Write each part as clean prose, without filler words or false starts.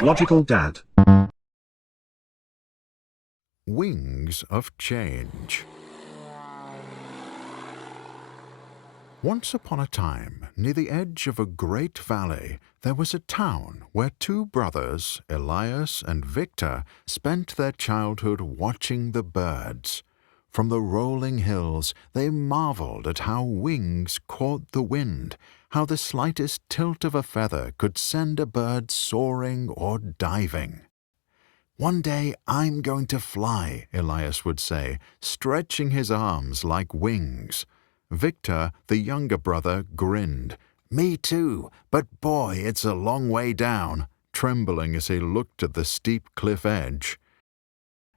Logical Dad. Wings of Change. Once upon a time, near the edge of a great valley, there was a town where two brothers, Elias and Victor, spent their childhood watching the birds. From the rolling hills, they marveled at how wings caught the wind, how the slightest tilt of a feather could send a bird soaring or diving. "One day I'm going to fly," Elias would say, stretching his arms like wings. Victor, the younger brother, grinned. "Me too, but boy, it's a long way down," trembling as he looked at the steep cliff edge.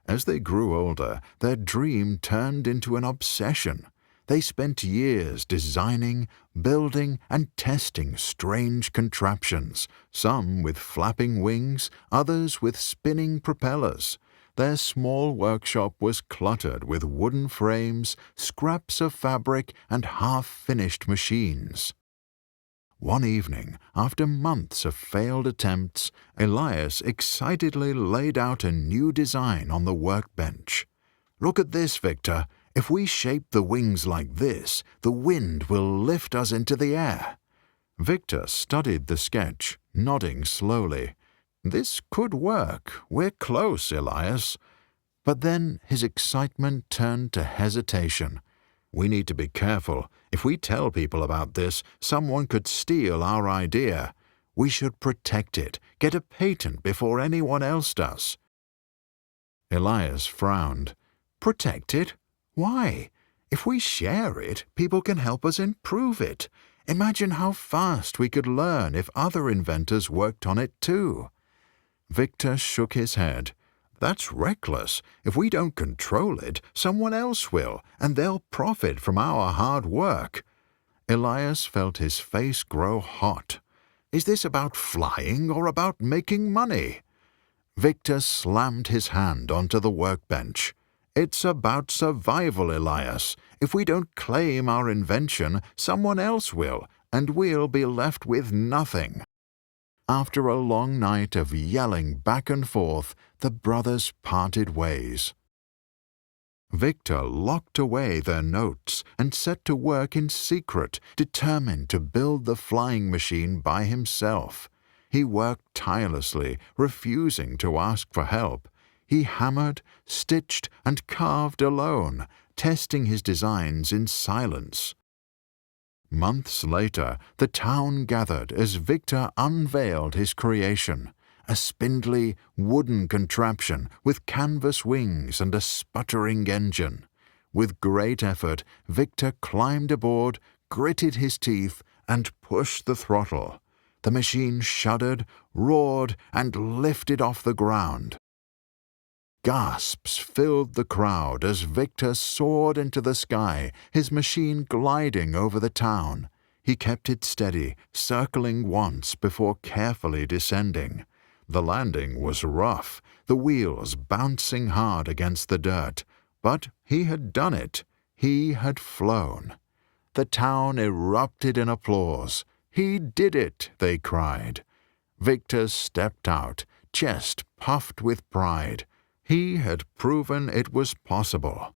As they grew older, their dream turned into an obsession. They spent years designing, building, and testing strange contraptions, some with flapping wings, others with spinning propellers. Their small workshop was cluttered with wooden frames, scraps of fabric, and half-finished machines. One evening, after months of failed attempts, Elias excitedly laid out a new design on the workbench. "Look at this, Victor. If we shape the wings like this, the wind will lift us into the air." Victor studied the sketch, nodding slowly. "This could work. We're close, Elias." But then his excitement turned to hesitation. "We need to be careful. If we tell people about this, someone could steal our idea. We should protect it, get a patent before anyone else does." Elias frowned. "Protect it? Why? If we share it, people can help us improve it. Imagine how fast we could learn if other inventors worked on it too." Victor shook his head. "That's reckless. If we don't control it, someone else will, and they'll profit from our hard work." Elias felt his face grow hot. "Is this about flying or about making money?" Victor slammed his hand onto the workbench. "It's about survival, Elias. If we don't claim our invention, someone else will, and we'll be left with nothing." After a long night of yelling back and forth, the brothers parted ways. Victor locked away their notes and set to work in secret, determined to build the flying machine by himself. He worked tirelessly, refusing to ask for help. He hammered, stitched, and carved alone, testing his designs in silence. Months later, the town gathered as Victor unveiled his creation, a spindly, wooden contraption with canvas wings and a sputtering engine. With great effort, Victor climbed aboard, gritted his teeth, and pushed the throttle. The machine shuddered, roared, and lifted off the ground. Gasps filled the crowd as Victor soared into the sky, his machine gliding over the town. He kept it steady, circling once before carefully descending. The landing was rough, the wheels bouncing hard against the dirt. But he had done it. He had flown. The town erupted in applause. "He did it!" they cried. Victor stepped out, chest puffed with pride. He had proven it was possible.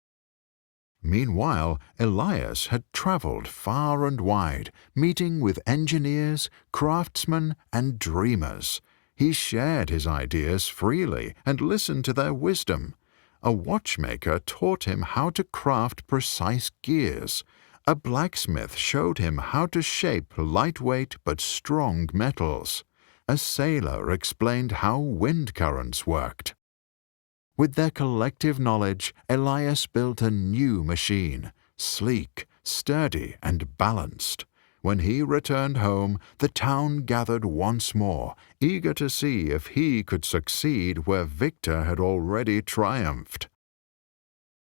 Meanwhile, Elias had traveled far and wide, meeting with engineers, craftsmen, and dreamers. He shared his ideas freely and listened to their wisdom. A watchmaker taught him how to craft precise gears. A blacksmith showed him how to shape lightweight but strong metals. A sailor explained how wind currents worked. With their collective knowledge, Elias built a new machine, sleek, sturdy, and balanced. When he returned home, the town gathered once more, eager to see if he could succeed where Victor had already triumphed.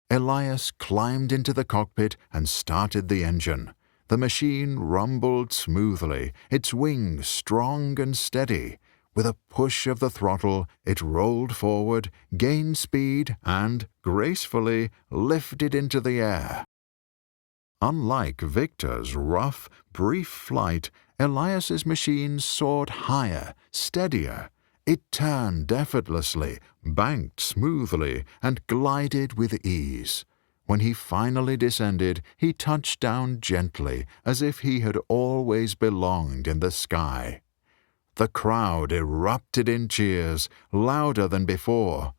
Elias climbed into the cockpit and started the engine. The machine rumbled smoothly, its wings strong and steady. With a push of the throttle, it rolled forward, gained speed, and, gracefully, lifted into the air. Unlike Victor's rough, brief flight, Elias's machine soared higher, steadier. It turned effortlessly, banked smoothly, and glided with ease. When he finally descended, he touched down gently, as if he had always belonged in the sky. The crowd erupted in cheers, louder than before.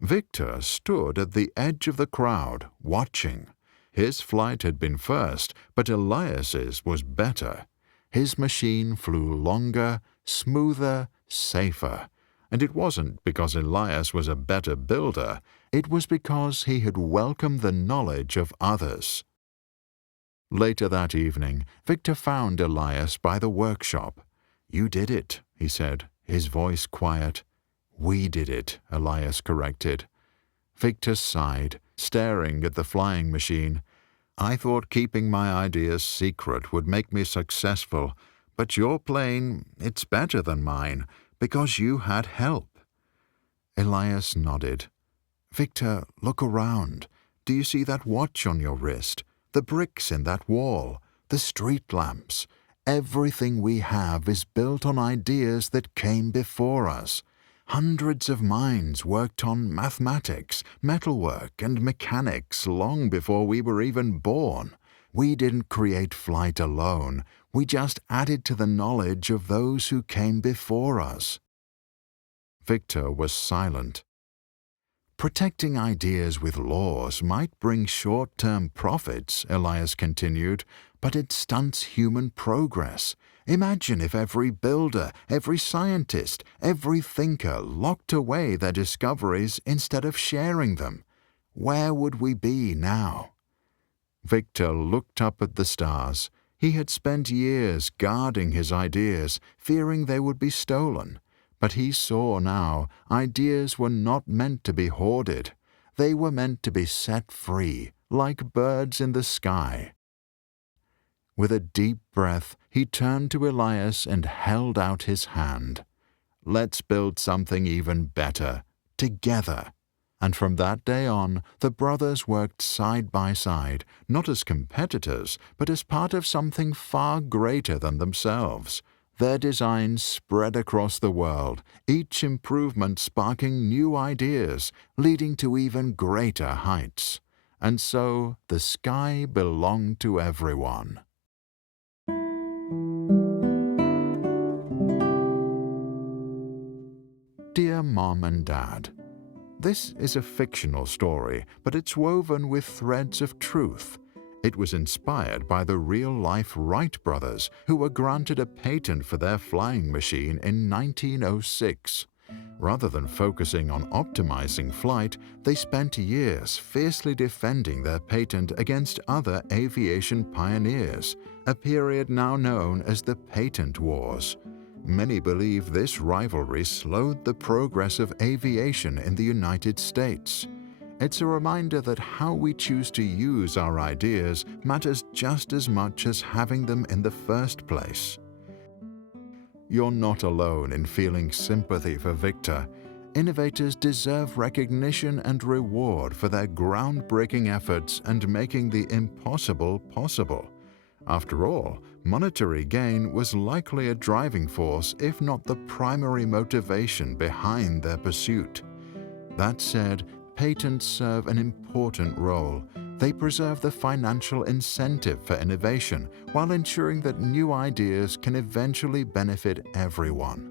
Victor stood at the edge of the crowd, watching. His flight had been first, but Elias's was better. His machine flew longer, smoother, safer. And it wasn't because Elias was a better builder, it was because he had welcomed the knowledge of others. Later that evening, Victor found Elias by the workshop. "You did it," he said, his voice quiet. "We did it," Elias corrected. Victor sighed, staring at the flying machine. "I thought keeping my ideas secret would make me successful, but your plane, it's better than mine, because you had help." Elias nodded. "Victor, look around. Do you see that watch on your wrist? The bricks in that wall? The street lamps? Everything we have is built on ideas that came before us. Hundreds of minds worked on mathematics, metalwork, and mechanics long before we were even born. We didn't create flight alone. We just added to the knowledge of those who came before us." Victor was silent. "Protecting ideas with laws might bring short-term profits," Elias continued, "but it stunts human progress. Imagine if every builder, every scientist, every thinker locked away their discoveries instead of sharing them. Where would we be now?" Victor looked up at the stars. He had spent years guarding his ideas, fearing they would be stolen. But he saw now ideas were not meant to be hoarded. They were meant to be set free, like birds in the sky. With a deep breath, he turned to Elias and held out his hand. "Let's build something even better, together." And from that day on, the brothers worked side by side, not as competitors, but as part of something far greater than themselves. Their designs spread across the world, each improvement sparking new ideas, leading to even greater heights. And so the sky belonged to everyone. Dear Mom and Dad, this is a fictional story, but it's woven with threads of truth. It was inspired by the real-life Wright brothers, who were granted a patent for their flying machine in 1906. Rather than focusing on optimizing flight, they spent years fiercely defending their patent against other aviation pioneers, a period now known as the Patent Wars. Many believe this rivalry slowed the progress of aviation in the United States. It's a reminder that how we choose to use our ideas matters just as much as having them in the first place. You're not alone in feeling sympathy for Victor. Innovators deserve recognition and reward for their groundbreaking efforts and making the impossible possible. After all, monetary gain was likely a driving force, if not the primary motivation behind their pursuit. That said, patents serve an important role. They preserve the financial incentive for innovation while ensuring that new ideas can eventually benefit everyone.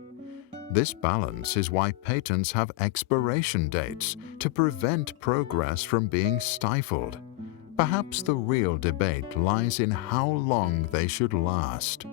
This balance is why patents have expiration dates, to prevent progress from being stifled. Perhaps the real debate lies in how long they should last.